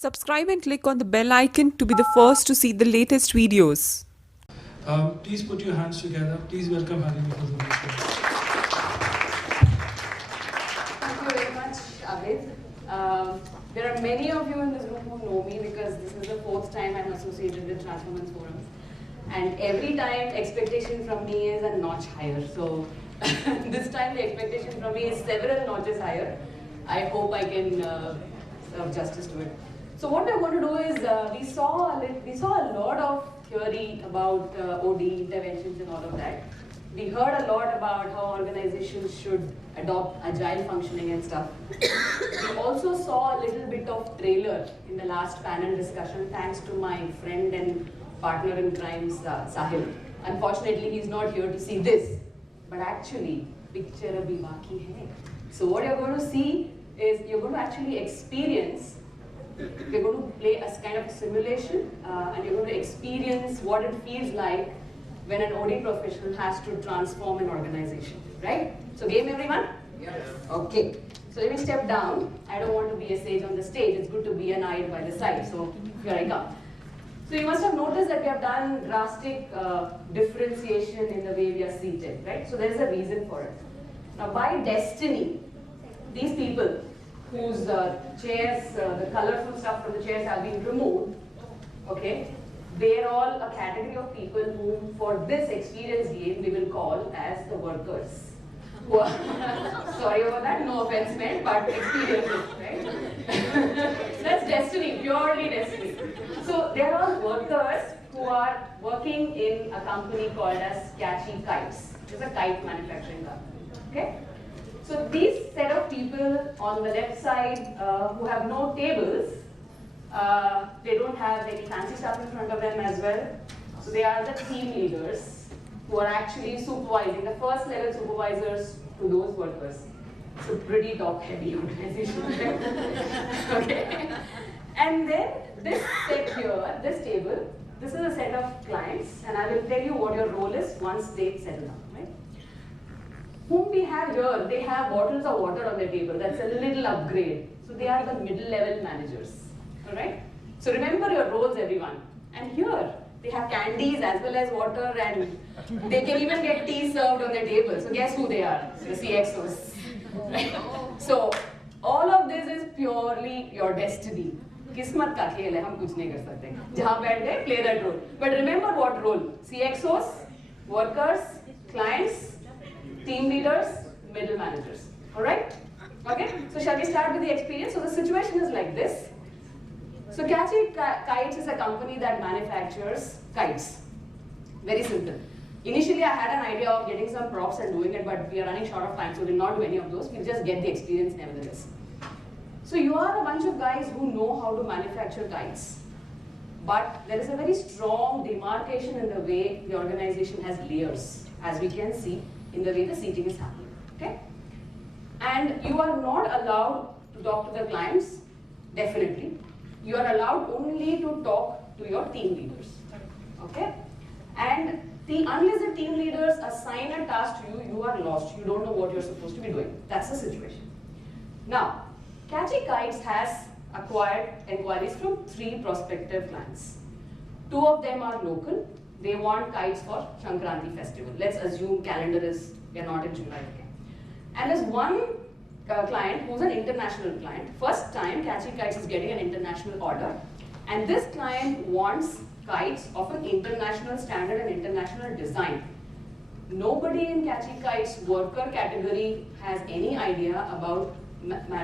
Subscribe and click on the bell icon to be the first to see the latest videos. Please put your hands together. Please welcome Harini for the next Thank you very much, Abid. There are many of you in this room who know me because this is the fourth time I'm associated with Transformance Forums. And every time expectation from me is a notch higher. So this time the expectation from me is several notches higher. I hope I can serve justice to it. So what we're going to do is we saw a lot of theory about OD interventions and all of that. We heard a lot about how organizations should adopt agile functioning and stuff. We also saw a little bit of trailer in the last panel discussion thanks to my friend and partner in crime, Sahil. Unfortunately, he's not here to see this, but actually, picture abhi baki hai. So what you're going to see is you're going to actually experience, we're going to play a kind of a simulation and you're going to experience what it feels like when an OD professional has to transform an organization, right? So game everyone? Yes. Okay. So let me step down. I don't want to be a sage on the stage. It's good to be an eye by the side. So here I come. So you must have noticed that we have done drastic differentiation in the way we are seated, right? So there is a reason for it. Now by destiny, these people whose chairs, the colorful stuff from the chairs have been removed, okay? They are all a category of people whom for this experience game we will call as the workers. Who are sorry about that, no offense meant, but experiences, right? That's destiny, purely destiny. So there are workers who are working in a company called as Catchy Kites. It's a kite manufacturing company, okay? So these set of people on the left side who have no tables, they don't have any fancy stuff in front of them as well. So they are the team leaders who are actually supervising, the first level supervisors to those workers. It's a pretty top heavy organization. Okay. And then this set here, this table, this is a set of clients, and I will tell you what your role is once they settle down, right? Whom we have here, they have bottles of water on their table. That's a little upgrade. So they are the middle level managers. Alright? So remember your roles, everyone. And here, they have candies as well as water, and they can even get tea served on their table. So guess who they are? The CXOs. Right? So all of this is purely your destiny. किस्मत का खेल है, हम कुछ नहीं कर सकते. जहाँ बैठ गए, play that role. But remember what role? CXOs, workers, clients, team leaders, middle managers. Alright? Okay? So shall we start with the experience? So the situation is like this. So Catchy Kites is a company that manufactures kites. Very simple. Initially I had an idea of getting some props and doing it, but we are running short of time, so we'll not do any of those. We'll just get the experience nevertheless. So you are a bunch of guys who know how to manufacture kites. But there is a very strong demarcation in the way the organization has layers, as we can see in the way the seating is happening. Okay? And you are not allowed to talk to the clients, definitely. You are allowed only to talk to your team leaders. Okay? And unless the team leaders assign a task to you, you are lost. You don't know what you're supposed to be doing. That's the situation. Now, Catchy Kites has acquired inquiries from 3 prospective clients. 2 of them are local. They want kites for Sankranti festival. Let's assume calendar is, we are not in July. Okay. And there's one client who's an international client. First time Catchy Kites is getting an international order. And this client wants kites of an international standard and international design. Nobody in Catchy Kites worker category has any idea about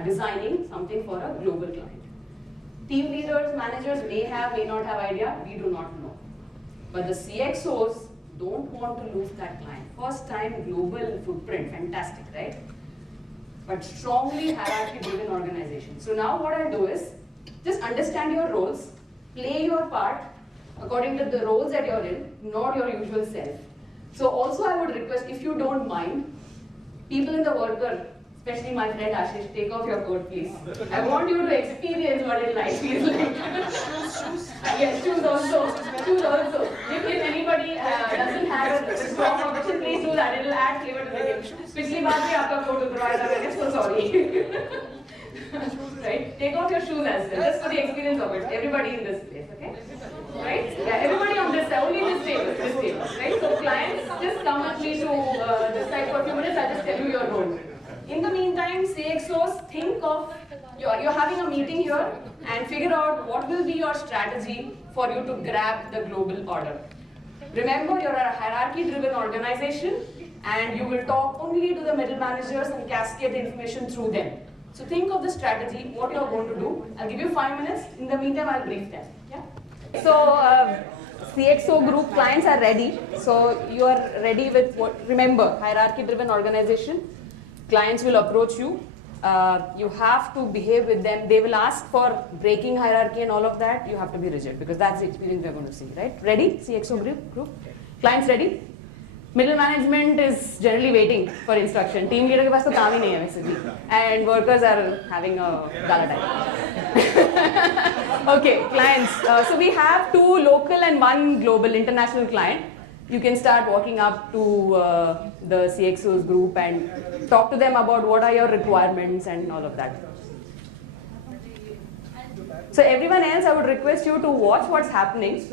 designing something for a global client. Team leaders, managers may have, may not have idea, we do not know. But the CXOs don't want to lose that client. First time global footprint, fantastic, right? But strongly hierarchy-driven organization. So now what I do is, just understand your roles, play your part according to the roles that you're in, not your usual self. So also I would request, if you don't mind, people in the worker, especially my friend Ashish, take off your coat, please. I want you to experience what it feels like. Yes, shoes also. Shoes also. If anybody doesn't have a strong option, please do that. It will add flavor to the game. पिछली बार भी आपका coat उतरवाया था मैंने, so sorry. Right? Take off your shoes as well, just for the experience of it. Everybody in this place, okay? Right? Yeah, everybody on this side, only this table, right? So clients, just come with me to this side for a few minutes. I'll just tell you your role. In the meantime, CXOs, think of you're having a meeting here and figure out what will be your strategy for you to grab the global order. Remember, you're a hierarchy-driven organization, and you will talk only to the middle managers and cascade the information through them. So think of the strategy, what you're going to do. I'll give you 5 minutes. In the meantime, I'll brief them. Yeah. So CXO group clients are ready. So you are ready with what? Remember, hierarchy-driven organization. Clients will approach you. You have to behave with them. They will ask for breaking hierarchy and all of that. You have to be rigid because that's the experience we're going to see, right? Ready? CXO group. Clients ready? Middle management is generally waiting for instruction. Team leader के पास तो काम ही नहीं है basically. And workers are having a gala time. Okay, clients. So we have 2 local and 1 global international client. You can start walking up to the CXOs group and talk to them about what are your requirements and all of that. So everyone else, I would request you to watch what's happening.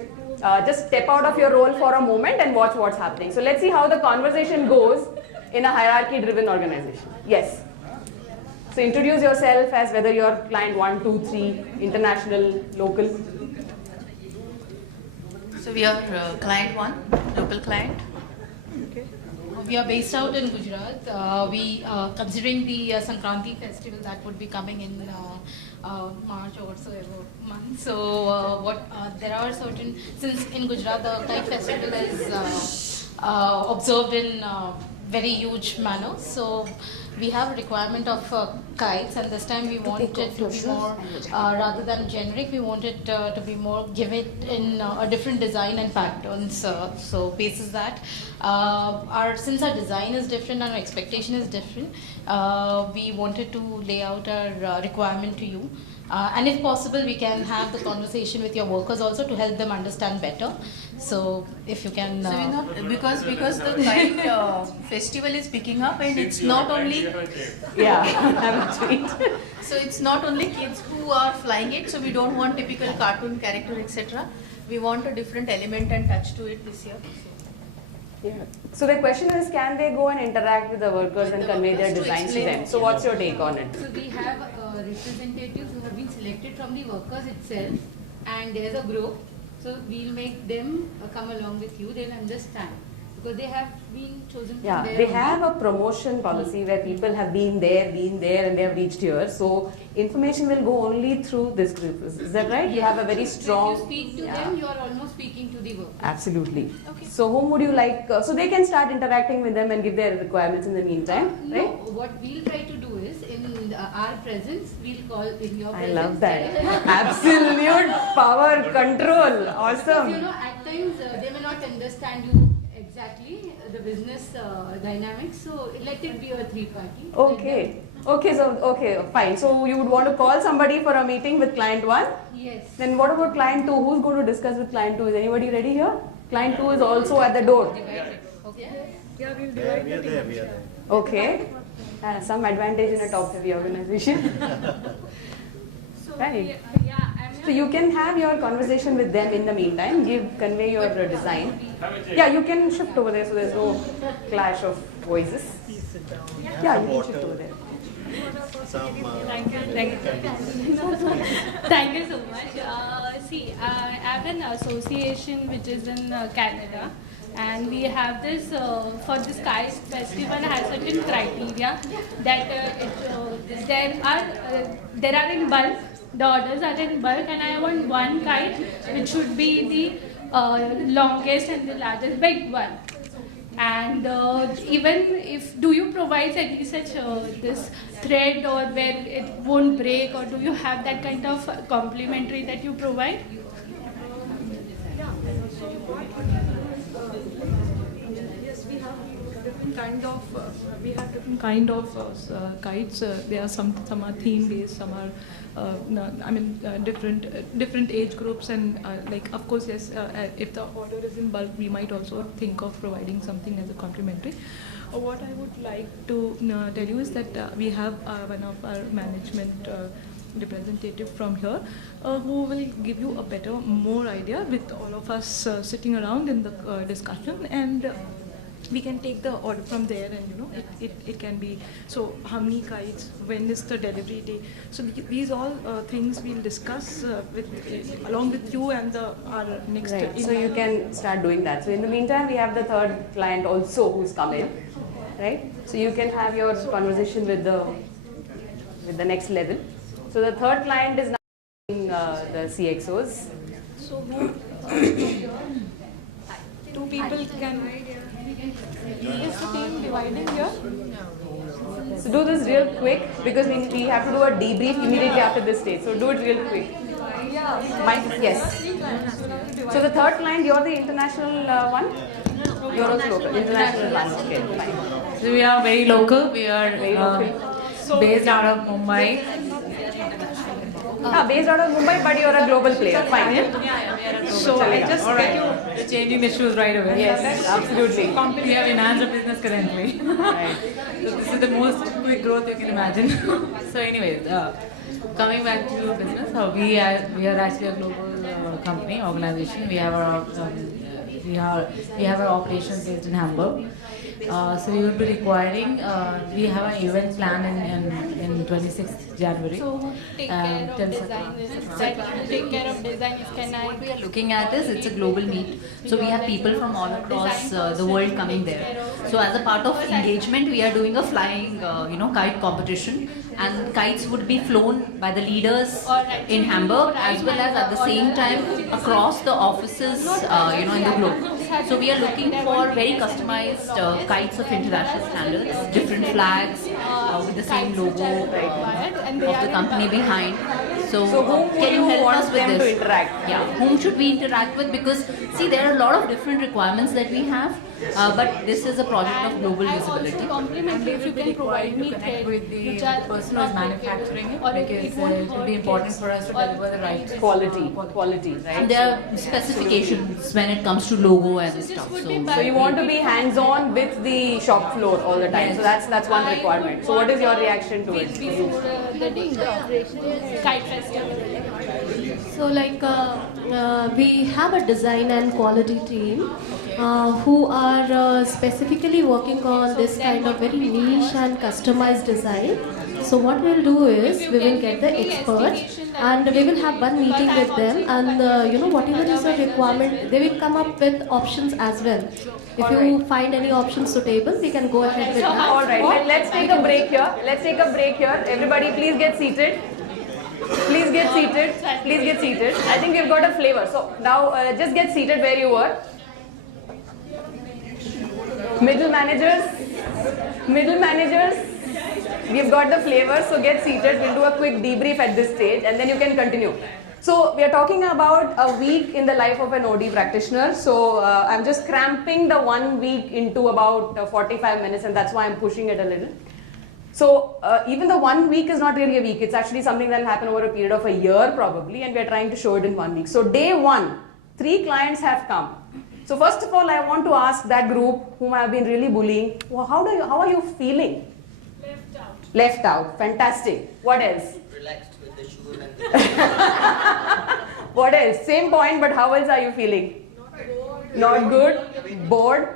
Just step out of your role for a moment and watch what's happening. So let's see how the conversation goes in a hierarchy-driven organization. Yes. So introduce yourself as whether you're client 1, 2, 3, international, local. So we are client 1, local client. Okay. We are based out in Gujarat. We considering the Sankranti festival that would be coming in March or whatsoever month. So there are certain, since in Gujarat the kite festival is observed in very huge manner. So we have a requirement of kites, and this time we want it to be more, rather than generic, we want it to be more, give it in a different design and patterns. So basis that, since our design is different and our expectation is different, we wanted to lay out our requirement to you. And if possible, we can have the conversation with your workers also to help them understand better. So if you can... So we're not, because the kite festival is picking up, and it's not only... Yeah, have a tweet. So it's not only kids who are flying it, so we don't want typical cartoon character, etc. We want a different element and touch to it this year. Yeah. So the question is, can they go and interact with the workers and convey their designs to them? So what's your take on it? So we have representatives who have been selected from the workers itself, and there's a group. So we'll make them come along with you. They'll understand because they have been chosen. Yeah, they have a promotion policy where people have been there, and they have reached here. So information will go only through this group. Is that right? You have a very strong. So if you speak to them, you are almost speaking to the workers. Absolutely. Okay. So whom would you like? So they can start interacting with them and give their requirements in the meantime, right? No, what we'll try to do is in our presence, we'll call in your I presence. love that. Absolute power control. Awesome. You know, at times they may not understand you exactly the business dynamics, so let it be a 3-party. Okay. Okay, fine. So you would want to call somebody for a meeting with client 1? Yes. Then what about client 2? Who's going to discuss with client 2? Is anybody ready here? Client 2 is also at the door. Okay. Yeah, we are there. Okay. Some advantage in a top heavy organization. So, Right. I'm So you can have your conversation with them in the meantime, convey your design. Yeah, you can shift over there so there's no clash of voices. Yeah, you can shift over there. Thank you. Thank you so much. See, I have an association which is in Canada, and we have this for this kite festival has certain criteria that there are in bulk. The orders are in bulk, and I want one kite which should be the longest and the largest big one. And even if, do you provide any such this thread or where it won't break, or do you have that kind of complimentary that you provide? Yes, we have different kind of we have different kind of kites. There are some are theme based, some are different age groups, and like of course yes, if the order is in bulk, we might also think of providing something as a complimentary. What I would like to tell you is that we have one of our management representative from here who will give you a better, more idea with all of us sitting around in the discussion, and we can take the order from there, and it can be, so how many kites, when is the delivery day, so these all things we'll discuss along with you and our next Right. So you can start doing that. So in the meantime, we have the third client also who's come in, right? So you can have your conversation with the next level. So the third client is now the CXOs. So two people can. Is the team dividing here? So do this real quick because we have to do a debrief immediately after this stage. So do it real quick. Mike, yes. So the third client, you're the international one? You're also local. International one. Okay, fine. So we are very local. We are Very local. based out of Mumbai. Based out of Mumbai, but you're a global player. Fine. Yeah, we are a global. So I just get you changing the shoes right away. Yes, absolutely. We have enhanced our business currently. Right. So this is the most quick growth you can imagine. So anyways, coming back to business, we are actually a global company organization. We have our operations based in Hamburg. So we will be requiring, we have an event plan in 26th January. So take care of design is take care of design is can I What we are looking at is it's a global meet. So we have people from all across the world coming there. So as a part of engagement, we are doing a flying, kite competition, and kites would be flown by the leaders in Hamburg as well as at the same time across the offices, in the globe. So we are looking for very customized kites of international standards, different flags with the same logo of the company behind. So whom can you help want us with them this? to interact? Yeah, whom should we interact with? Because see, there are a lot of different requirements that we have, but this is a project of global visibility. Complimentary if you can provide me Connect with the which are person who is manufacturing it, or because it will be important for us to deliver the right Quality, right? And there are specifications when it comes to logo and stuff. So you want to be hands-on with the shop floor all the time. So that's one requirement. So what is your reaction to it? before the day the operation kite festival. So we have a design and quality team who are specifically working on this kind of very niche and customized design. So what we'll do is we will get the experts and we will have one meeting with them, and whatever is the requirement, they will come up with options as well. If you find any options suitable, we can go ahead with that. All right, let's take a break here. Everybody please get seated. Please get seated. I think we've got a flavor. So now just get seated where you were. Middle managers, we've got the flavor, so get seated. We'll do a quick debrief at this stage and then you can continue. So we are talking about a week in the life of an OD practitioner. So I'm just cramping the 1 week into about 45 minutes, and that's why I'm pushing it a little. So even the 1 week is not really a week, it's actually something that will happen over a period of a year probably, and we are trying to show it in 1 week. So day 1, 3 clients have come. So first of all, I want to ask that group whom I have been really bullying, well, how are you feeling? Left out, fantastic. What else? Relaxed with the shoes and the What else? Same point, but how else are you feeling? Not good, bored.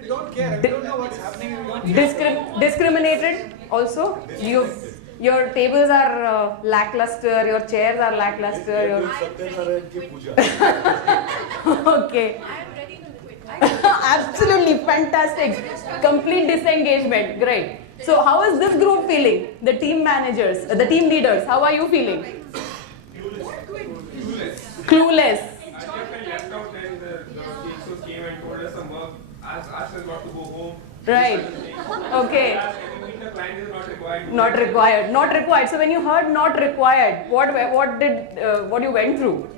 We don't care. We don't know what's happening. We don't care. Discriminated also. Your tables are lackluster, your chairs are lackluster. Okay. Absolutely fantastic. Complete disengagement. Great. So how is this group feeling? The team managers, the team leaders, how are you feeling? Clueless. Right. Okay. Not required. So when you heard not required, what you went through?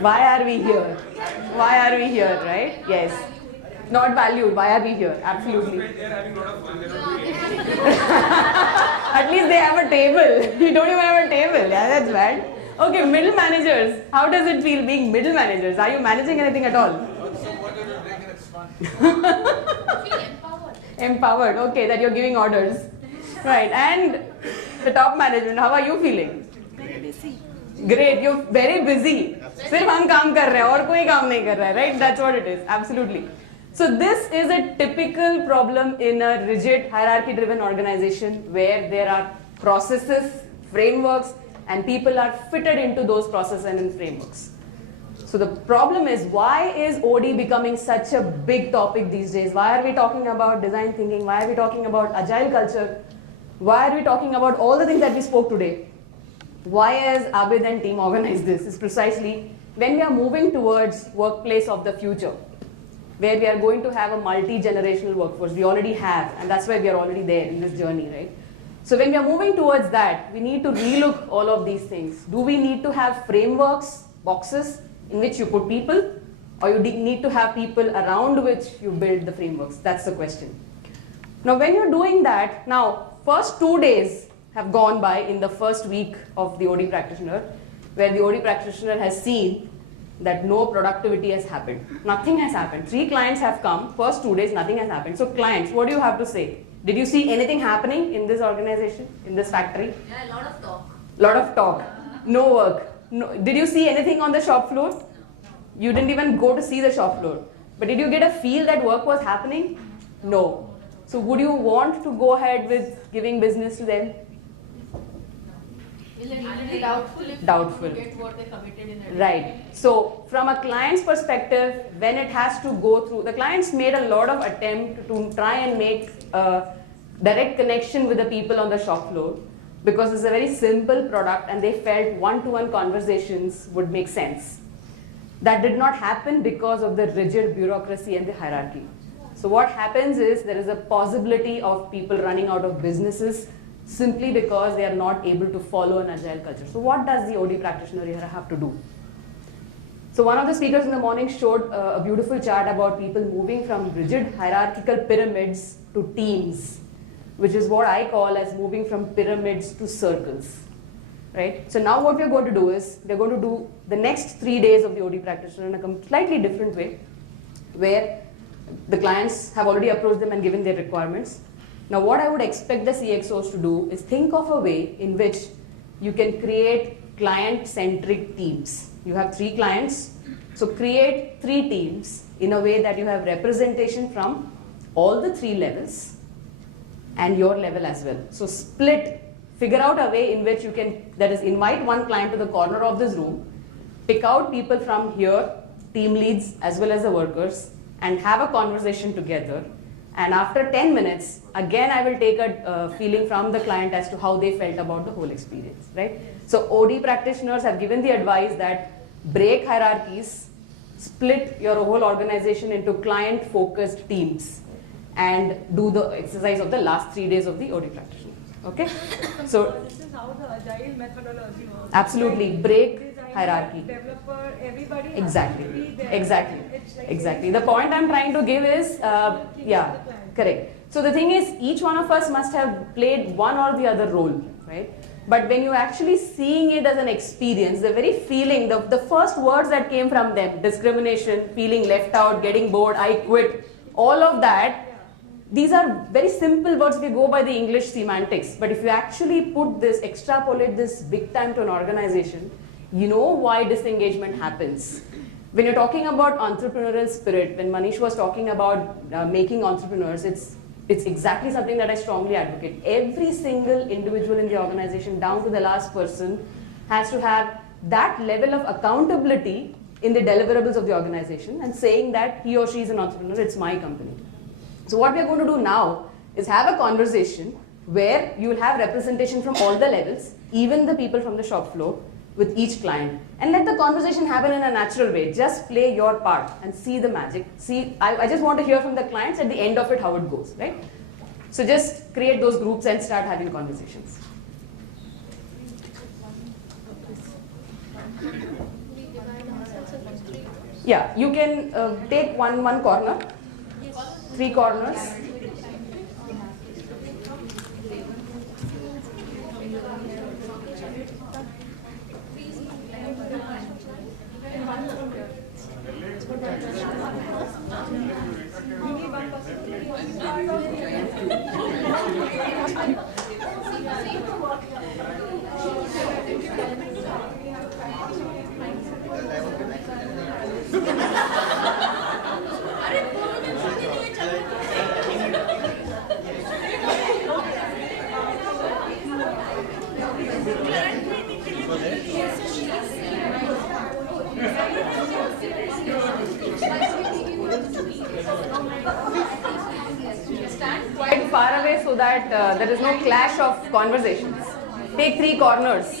Why are we here? Right? Yes. Not valued. Why are we here? Absolutely. At least they have a table. You don't even have a table. Yeah, that's bad. Okay, middle managers. How does it feel being middle managers? Are you managing anything at all? Empowered. Okay, that you're giving orders. Right. And the top management, how are you feeling? Very busy. Great. You're very busy. सिर्फ हम काम कर रहे हैं और कोई काम नहीं कर रहा है, right? That's what it is. Absolutely. So this is a typical problem in a rigid hierarchy-driven organization where there are processes, frameworks, and people are fitted into those processes and frameworks. So the problem is, why is OD becoming such a big topic these days? Why are we talking about design thinking? Why are we talking about agile culture? Why are we talking about all the things that we spoke today? Why has Abid and team organized this? Is precisely when we are moving towards workplace of the future, where we are going to have a multi-generational workforce. We already have, and that's why we are already there in this journey, right? So when we are moving towards that, we need to relook all of these things. Do we need to have frameworks, boxes in which you put people, or you need to have people around which you build the frameworks? That's the question. Now when you're doing that, now first 2 days have gone by in the first week of the OD practitioner, where the OD practitioner has seen that no productivity has happened. Nothing has happened. 3 clients have come, first 2 days nothing has happened. So clients, what do you have to say? Did you see anything happening in this organization, in this factory? Yeah, a lot of talk. Lot of talk, no work. No. Did you see anything on the shop floor? You didn't even go to see the shop floor. But did you get a feel that work was happening? No. So would you want to go ahead with giving business to them? Doubtful if Doubtful. they get what they committed in advance. Right. So from a client's perspective, when it has to go through, the clients made a lot of attempt to try and make a direct connection with the people on the shop floor, because it's a very simple product and they felt one-to-one conversations would make sense. That did not happen because of the rigid bureaucracy and the hierarchy. So what happens is there is a possibility of people running out of businesses simply because they are not able to follow an agile culture. So what does the OD practitioner here have to do? So one of the speakers in the morning showed a beautiful chart about people moving from rigid hierarchical pyramids to teams, which is what I call as moving from pyramids to circles. Right? So now what we're going to do is, we're going to do the next 3 days of the OD practitioner in a slightly different way, where the clients have already approached them and given their requirements. Now what I would expect the CXOs to do is think of a way in which you can create client-centric teams. You have 3 clients, so create 3 teams in a way that you have representation from all the 3 levels and your level as well. So split, figure out a way in which you can, that is, invite one client to the corner of this room, pick out people from here, team leads as well as the workers, and have a conversation together. And after 10 minutes, again I will take a feeling from the client as to how they felt about the whole experience, right? So OD practitioners have given the advice that break hierarchies, split your whole organization into client-focused teams, and do the exercise of the last 3 days of the OD practitioner, okay? So this is how the agile methodology works. absolutely, break hierarchy. Developer, everybody Exactly, has to be there. exactly, It's like exactly. The point I'm trying to give is, yeah, correct. So the thing is, each one of us must have played one or the other role, right? But when you're actually seeing it as an experience, the very feeling, the first words that came from them, discrimination, feeling left out, getting bored, I quit, all of that, these are very simple words if you go by the English semantics. But if you actually put this, extrapolate this big time to an organization, you know why disengagement happens. When you're talking about entrepreneurial spirit, when Manish was talking about making entrepreneurs, it's exactly something that I strongly advocate. Every single individual in the organization, down to the last person, has to have that level of accountability in the deliverables of the organization and saying that he or she is an entrepreneur, it's my company. So what we're going to do now is have a conversation where you will have representation from all the levels, even the people from the shop floor, with each client, and let the conversation happen in a natural way. Just play your part and see the magic. See, I just want to hear from the clients at the end of it how it goes, right? So just create those groups and start having conversations. Yeah, you can take one corner. 3 corners. Stand quite far away so that there is no clash of conversations. Take 3 corners.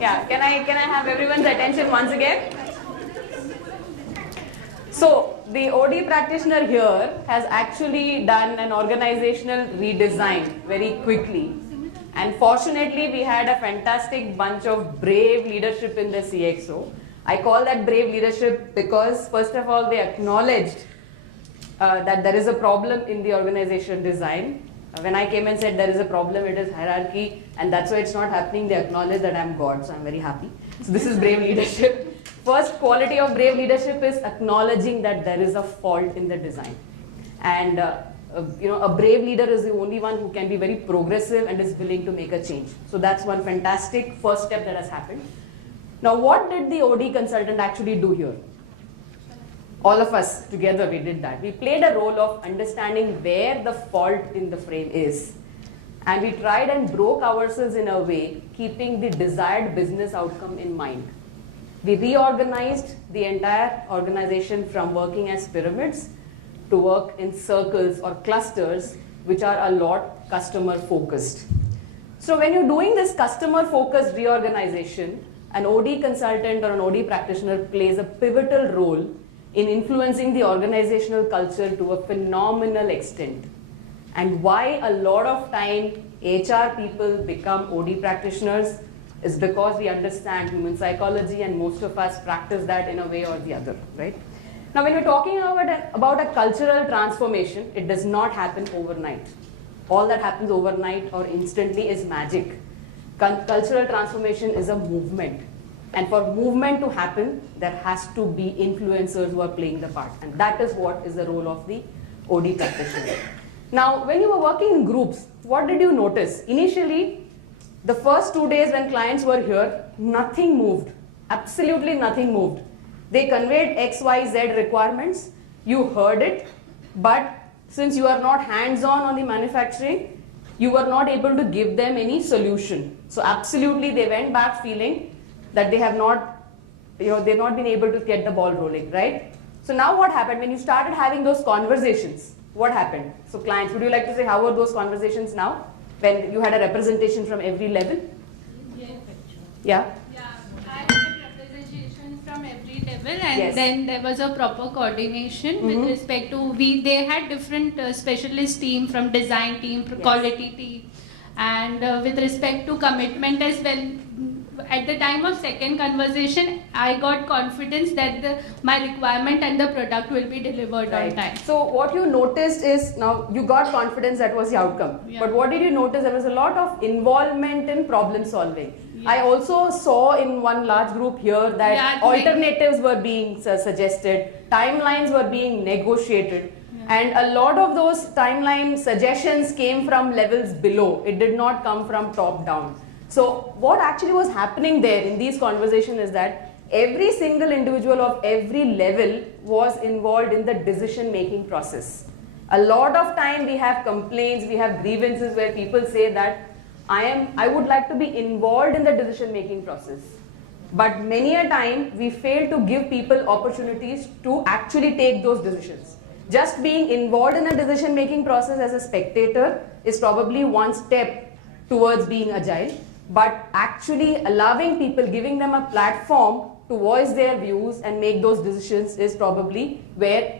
Yeah, can I have everyone's attention once again? So the OD practitioner here has actually done an organizational redesign very quickly, and fortunately we had a fantastic bunch of brave leadership in the CXO. I call that brave leadership because first of all they acknowledged that there is a problem in the organization design. When I came and said there is a problem, it is hierarchy, and that's why it's not happening, they acknowledge that I'm God, so I'm very happy. So this is brave leadership. First quality of brave leadership is acknowledging that there is a fault in the design. And a brave leader is the only one who can be very progressive and is willing to make a change. So that's one fantastic first step that has happened. Now what did the OD consultant actually do here? All of us together we did that. We played a role of understanding where the fault in the frame is. And we tried and broke ourselves in a way, keeping the desired business outcome in mind. We reorganized the entire organization from working as pyramids to work in circles or clusters, which are a lot customer focused. So when you're doing this customer focused reorganization, an OD consultant or an OD practitioner plays a pivotal role in influencing the organizational culture to a phenomenal extent. And why a lot of time HR people become OD practitioners is because we understand human psychology, and most of us practice that in a way or the other, right? Now when we're talking about a cultural transformation, it does not happen overnight. All that happens overnight or instantly is magic. Cultural transformation is a movement. And for movement to happen, there has to be influencers who are playing the part. And that is what is the role of the OD practitioner. Now, when you were working in groups, what did you notice? Initially, the first 2 days when clients were here, nothing moved. Absolutely nothing moved. They conveyed X, Y, Z requirements. You heard it. But since you are not hands-on on the manufacturing, you were not able to give them any solution. So absolutely they went back feeling that they have not, they've not been able to get the ball rolling, right? So now what happened when you started having those conversations? What happened? So clients, would you like to say how were those conversations now? When you had a representation from every level? Yeah? I had representation from every level, and Yes. then there was a proper coordination with respect to, they had different specialist team from design team, quality team, and with respect to commitment as well. At the time of second conversation, I got confidence that my requirement and the product will be delivered on time. So what you noticed is, now you got confidence, that was the outcome. Yeah. But what did you notice? There was a lot of involvement in problem solving. I also saw in one large group here that alternatives were being suggested, timelines were being negotiated. And a lot of those timeline suggestions came from levels below. It did not come from top down. So what actually was happening there in these conversations is that every single individual of every level was involved in the decision making process. A lot of time we have complaints, we have grievances where people say that I would like to be involved in the decision making process. But many a time we fail to give people opportunities to actually take those decisions. Just being involved in a decision making process as a spectator is probably one step towards being agile. But actually allowing people, giving them a platform to voice their views and make those decisions is probably where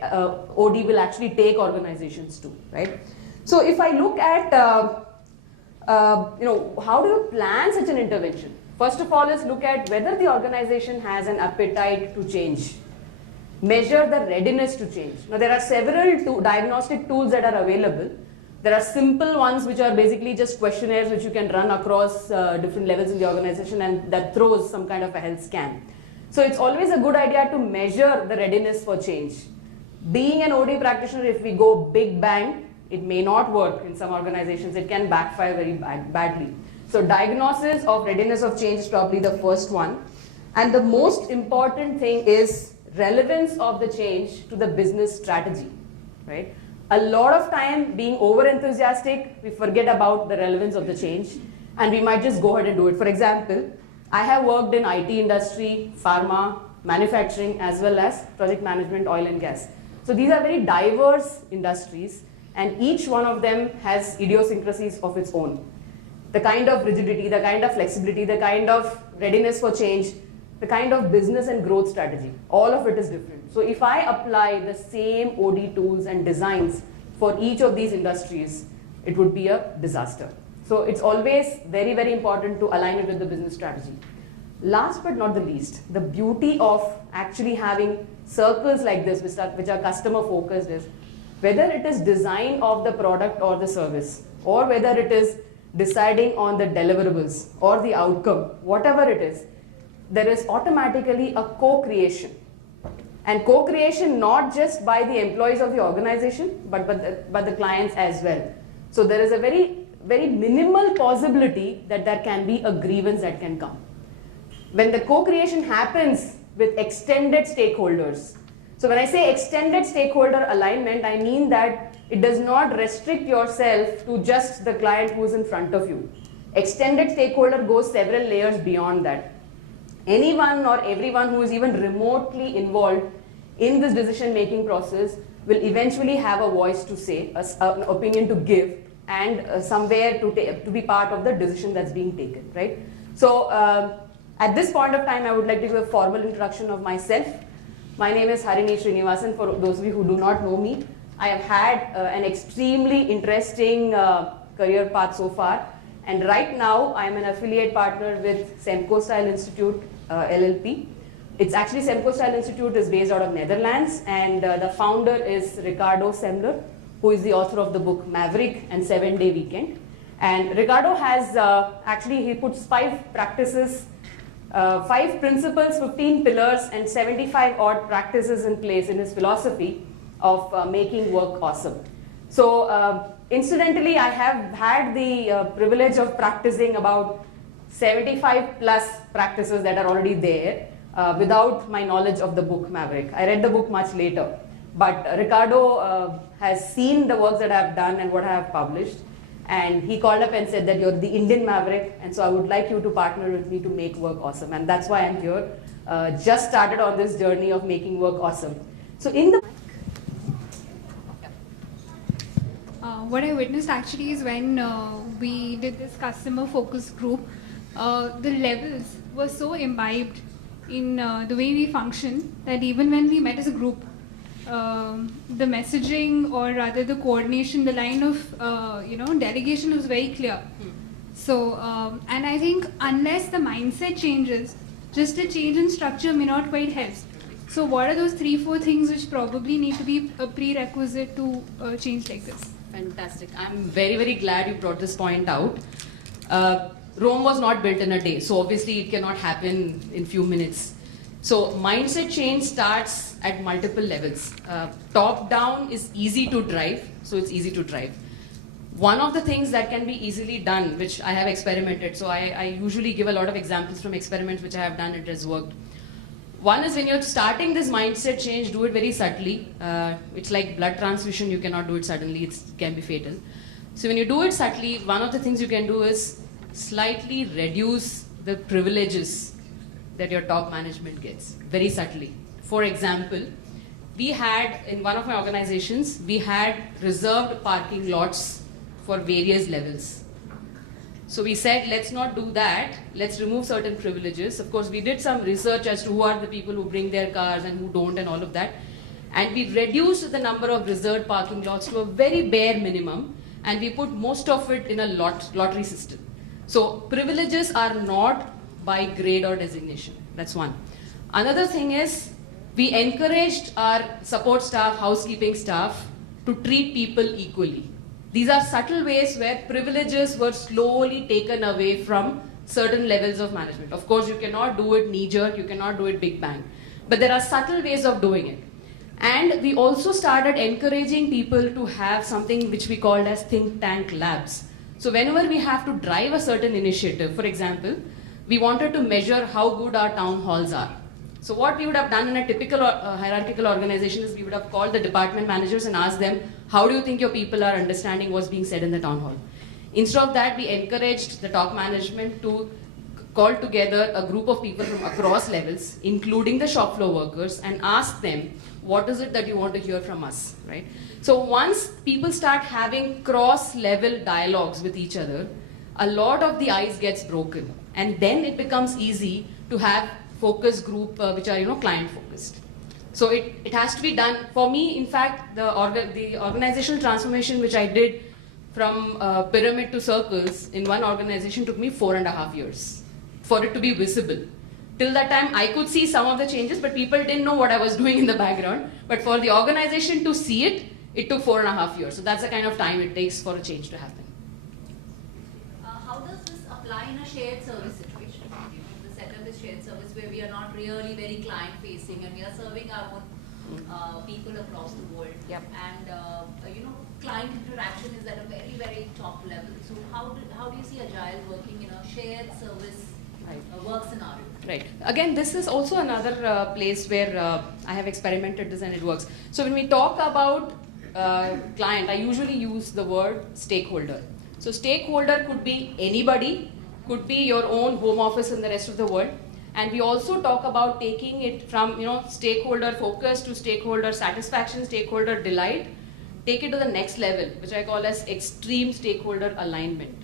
OD will actually take organizations to, right? So if I look at, how do you plan such an intervention? First of all is look at whether the organization has an appetite to change. Measure the readiness to change. Now there are several diagnostic tools that are available. There are simple ones which are basically just questionnaires which you can run across different levels in the organization, and that throws some kind of a health scan. So it's always a good idea to measure the readiness for change. Being an OD practitioner, if we go big bang, it may not work in some organizations. It can backfire very badly. So diagnosis of readiness of change is probably the first one. And the most important thing is relevance of the change to the business strategy, right? A lot of time being over enthusiastic, we forget about the relevance of the change and we might just go ahead and do it. For example, I have worked in IT industry, pharma, manufacturing, as well as project management, oil and gas. So these are very diverse industries and each one of them has idiosyncrasies of its own. The kind of rigidity, the kind of flexibility, the kind of readiness for change, the kind of business and growth strategy, all of it is different. So if I apply the same OD tools and designs for each of these industries, it would be a disaster. So it's always very, very important to align it with the business strategy. Last but not the least, the beauty of actually having circles like this, which are customer focused, is whether it is design of the product or the service, or whether it is deciding on the deliverables or the outcome, whatever it is, there is automatically a co-creation. And co-creation not just by the employees of the organization, but the clients as well. So there is a very, very minimal possibility that there can be a grievance that can come. When the co-creation happens with extended stakeholders, so when I say extended stakeholder alignment, I mean that it does not restrict yourself to just the client who is in front of you. Extended stakeholder goes several layers beyond that. Anyone or everyone who is even remotely involved in this decision-making process will eventually have a voice to say, an opinion to give, and somewhere to be part of the decision that's being taken, right? So at this point of time, I would like to give a formal introduction of myself. My name is Harini Srinivasan. For those of you who do not know me, I have had an extremely interesting career path so far. And right now, I am an affiliate partner with Semco Style Institute, LLP. It's actually Semco Style Institute is based out of Netherlands, and the founder is Ricardo Semler, who is the author of the book Maverick and 7-Day Weekend. And Ricardo has actually, he puts 5 practices, 5 principles, 15 pillars, and 75 odd practices in place in his philosophy of making work awesome. So incidentally, I have had the privilege of practicing about 75 plus practices that are already there without my knowledge of the book Maverick. I read the book much later, but Ricardo has seen the works that I have done and what I have published, and he called up and said that you're the Indian Maverick, and so I would like you to partner with me to make work awesome, and that's why I'm here. Just started on this journey of making work awesome. So in the what I witnessed actually is when we did this customer focus group, the levels were so imbibed in the way we function that even when we met as a group, the messaging, or rather the coordination, the line of delegation was very clear. So, and I think unless the mindset changes, just a change in structure may not quite help. So what are those 3-4 things which probably need to be a prerequisite to change like this? Fantastic. I'm very, very glad you brought this point out. Rome was not built in a day, so obviously it cannot happen in few minutes. So mindset change starts at multiple levels. Top down is easy to drive, so it's easy to drive. One of the things that can be easily done, which I have experimented, so I usually give a lot of examples from experiments which I have done, it has worked. One is when you're starting this mindset change, do it very subtly. It's like blood transfusion, you cannot do it suddenly, it can be fatal. So when you do it subtly, one of the things you can do is slightly reduce the privileges that your top management gets, very subtly. For example, we had, in one of my organizations, we had reserved parking lots for various levels. So we said, let's not do that, let's remove certain privileges. Of course, we did some research as to who are the people who bring their cars and who don't and all of that. And we reduced the number of reserved parking lots to a very bare minimum, and we put most of it in a lottery system. So privileges are not by grade or designation, that's one. Another thing is, we encouraged our support staff, housekeeping staff to treat people equally. These are subtle ways where privileges were slowly taken away from certain levels of management. Of course, you cannot do it knee-jerk, you cannot do it big bang. But there are subtle ways of doing it. And we also started encouraging people to have something which we called as think tank labs. So whenever we have to drive a certain initiative, for example, we wanted to measure how good our town halls are. So what we would have done in a typical hierarchical organization is we would have called the department managers and asked them, how do you think your people are understanding what's being said in the town hall? Instead of that, we encouraged the top management to call together a group of people from across levels, including the shop floor workers, and ask them, what is it that you want to hear from us, right? So once people start having cross-level dialogues with each other, a lot of the ice gets broken, and then it becomes easy to have focus group which are client focused. So it has to be done. For me, in fact, the organizational transformation which I did from pyramid to circles in one organization took me 4.5 years for it to be visible. Till that time, I could see some of the changes, but people didn't know what I was doing in the background. But for the organization to see it, it took 4.5 years. So that's the kind of time it takes for a change to happen. How does this apply in a shared service situation? The setup is shared service where we are not really very client facing and we are serving our own people across the world. Yep. And client interaction is at a very, very top level. So how do you see Agile working in a shared service work scenario? Right. Again, this is also another place where I have experimented this and it works. So when we talk about client, I usually use the word stakeholder. So stakeholder could be anybody, could be your own home office in the rest of the world. And we also talk about taking it from stakeholder focus to stakeholder satisfaction, stakeholder delight, take it to the next level, which I call as extreme stakeholder alignment,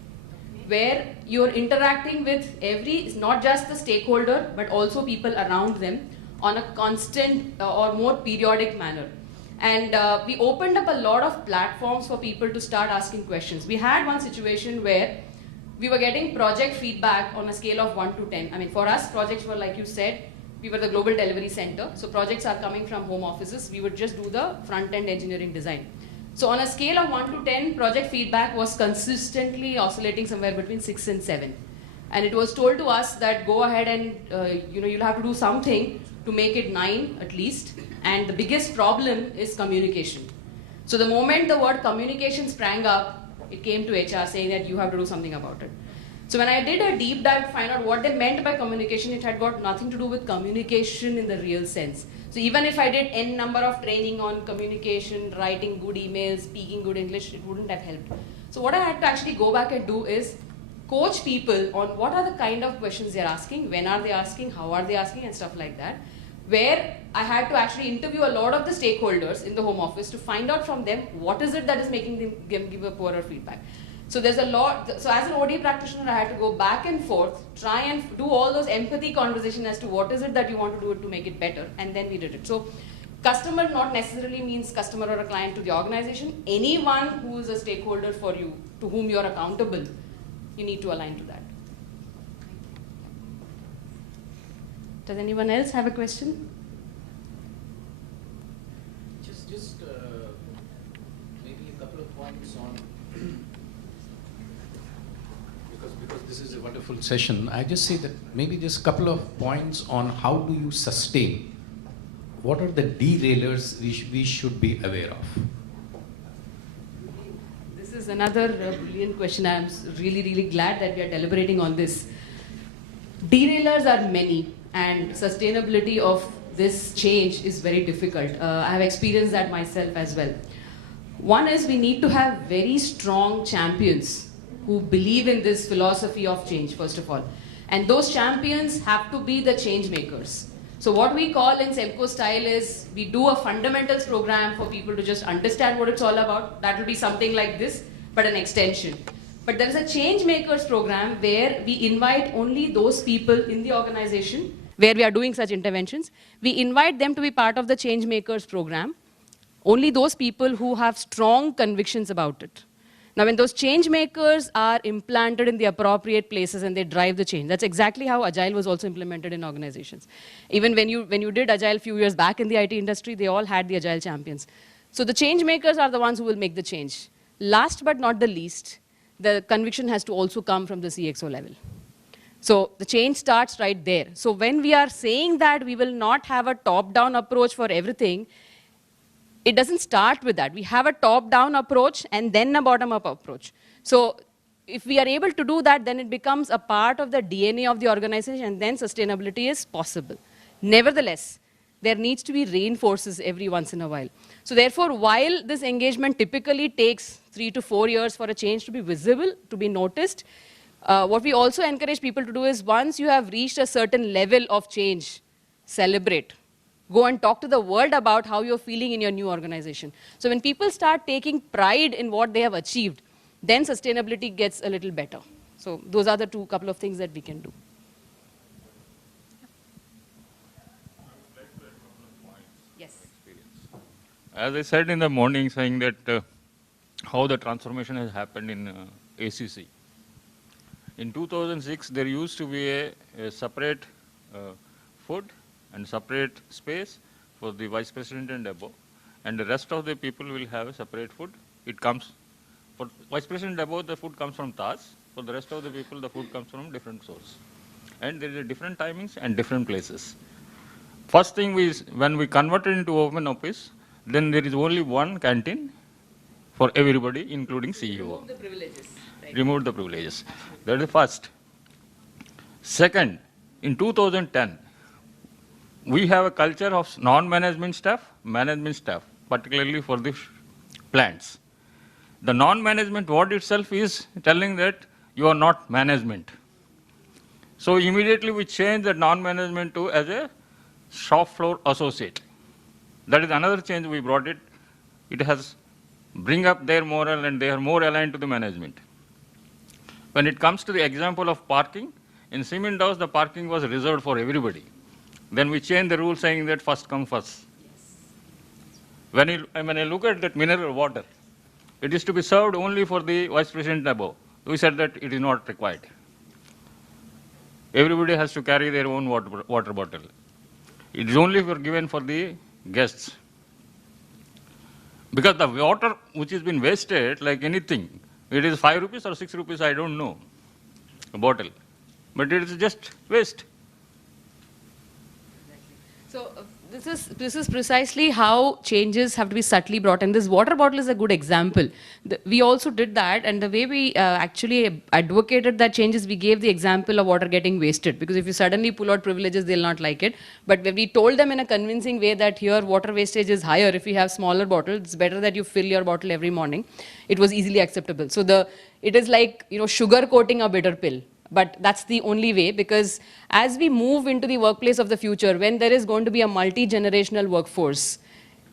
where you're interacting with not just the stakeholder, but also people around them on a constant or more periodic manner. And we opened up a lot of platforms for people to start asking questions. We had one situation where we were getting project feedback on a scale of 1 to 10. I mean, for us, projects were, like you said, we were the global delivery center. So projects are coming from home offices. We would just do the front-end engineering design. So on a scale of 1 to 10, project feedback was consistently oscillating somewhere between 6 and 7. And it was told to us that go ahead and you'll have to do something to make it 9 at least. And the biggest problem is communication. So the moment the word communication sprang up, it came to HR saying that you have to do something about it. So when I did a deep dive to find out what they meant by communication, it had got nothing to do with communication in the real sense. So even if I did n number of training on communication, writing good emails, speaking good English, it wouldn't have helped. So what I had to actually go back and do is coach people on what are the kind of questions they're asking, when are they asking, how are they asking, and stuff like that. Where I had to actually interview a lot of the stakeholders in the home office to find out from them what is it that is making them give a poorer feedback. So there's a lot, so as an OD practitioner, I had to go back and forth, try and do all those empathy conversation as to what is it that you want to do to make it better, and then we did it. So customer not necessarily means customer or a client to the organization. Anyone who is a stakeholder for you, to whom you're accountable, you need to align to that. Does anyone else have a question? Just maybe a couple of points on, because this is a wonderful session. I just say that maybe just a couple of points on how do you sustain. What are the derailers we should be aware of? This is another brilliant question. I'm really, really glad that we are deliberating on this. Derailers are many, and sustainability of this change is very difficult. I have experienced that myself as well. One is we need to have very strong champions who believe in this philosophy of change, first of all. And those champions have to be the change makers. So what we call in Semco style is we do a fundamentals program for people to just understand what it's all about. That will be something like this, but an extension. But there is a change makers program where we invite only those people in the organization where we are doing such interventions. We invite them to be part of the change makers program. Only those people who have strong convictions about it. Now, when those change makers are implanted in the appropriate places and they drive the change, that's exactly how Agile was also implemented in organizations. Even when you did Agile a few years back in the IT industry, they all had the Agile champions. So the change makers are the ones who will make the change. Last but not the least, the conviction has to also come from the CXO level. So the change starts right there. So when we are saying that we will not have a top-down approach for everything, it doesn't start with that. We have a top-down approach and then a bottom-up approach. So if we are able to do that, then it becomes a part of the DNA of the organization, and then sustainability is possible. Nevertheless, there needs to be reinforces every once in a while. So therefore, while this engagement typically takes 3 to 4 years for a change to be visible, to be noticed, what we also encourage people to do is once you have reached a certain level of change, celebrate. Go and talk to the world about how you're feeling in your new organization. So when people start taking pride in what they have achieved, then sustainability gets a little better. So those are the couple of things that we can do. Yes. As I said in the morning, saying that how the transformation has happened in ACC. In 2006, there used to be a separate food and separate space for the vice president and above, and the rest of the people will have a separate food. It comes, for vice president above, the food comes from Taj. For the rest of the people, the food comes from different source. And there is different timings and different places. First thing is, when we converted into open office, then there is only one canteen for everybody, including CEO. Remove the privileges. Right? Remove the privileges. That is the first. Second, in 2010, we have a culture of non-management staff, management staff, particularly for the plants. The non-management word itself is telling that you are not management. So immediately we change the non-management to as a shop floor associate. That is another change we brought it. It has bring up their morale and they are more aligned to the management. When it comes to the example of parking, in Cement House the parking was reserved for everybody. Then we changed the rule saying that first come first. Yes. When I look at that mineral water, it is to be served only for the vice president above. We said that it is not required. Everybody has to carry their own water bottle. It is only given for the guests. Because the water which has been wasted, like anything, it is 5 rupees or 6 rupees, I don't know, a bottle. But it is just waste. So this is precisely how changes have to be subtly brought, and this water bottle is a good example. We also did that, and the way we actually advocated that changes, we gave the example of water getting wasted, because if you suddenly pull out privileges, they'll not like it. But when we told them in a convincing way that here water wastage is higher if you have smaller bottles, it's better that you fill your bottle every morning, it was easily acceptable. So it is like, you know, sugar coating a bitter pill. But that's the only way, because as we move into the workplace of the future, when there is going to be a multi-generational workforce,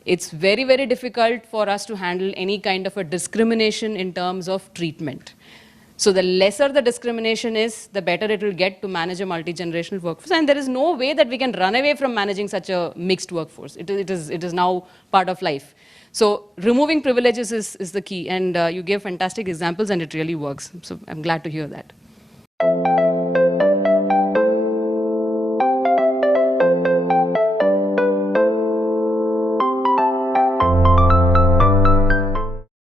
it's very, very difficult for us to handle any kind of a discrimination in terms of treatment. So the lesser the discrimination is, the better it will get to manage a multi-generational workforce. And there is no way that we can run away from managing such a mixed workforce. It is now part of life. So removing privileges is the key. And you gave fantastic examples, and it really works. So I'm glad to hear that.